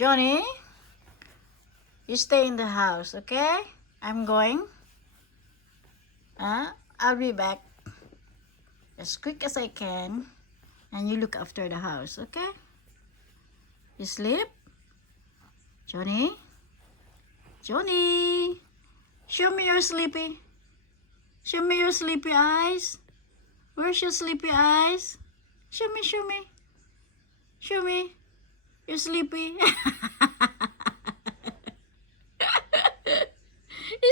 Johnny, you stay in the house, okay? I'm going. I'll be back as quick as I can. And you look after the house, okay? You sleep? Johnny? Johnny? Show me your sleepy. Show me your sleepy eyes. Where's your sleepy eyes? Show me, show me. Show me. You're sleepy. Is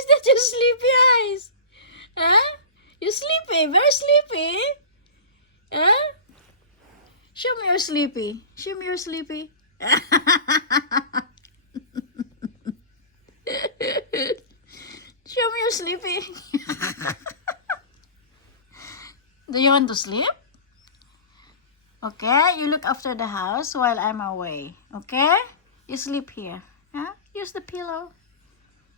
that your sleepy eyes? Huh? You sleepy, very sleepy. Huh? Show me your sleepy. Show me your sleepy. Show me your sleepy. Do you want to sleep? Okay, you look after the house while I'm away. Okay? You sleep here. Huh? Use the pillow.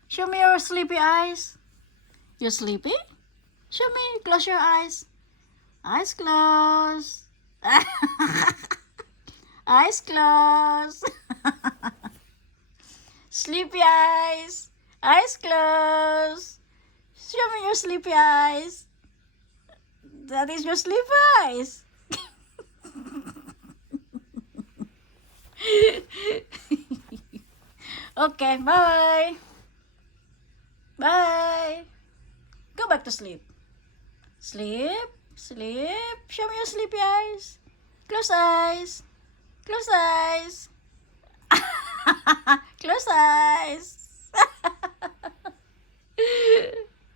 Show me your sleepy eyes. You sleepy? Show me. Close your eyes. Eyes closed. Eyes closed. Sleepy eyes. Eyes closed. Show me your sleepy eyes. That is your sleepy eyes. Okay, bye. Bye. Go back to sleep. Sleep. Sleep. Show me your sleepy eyes. Close eyes. Close eyes. Close eyes.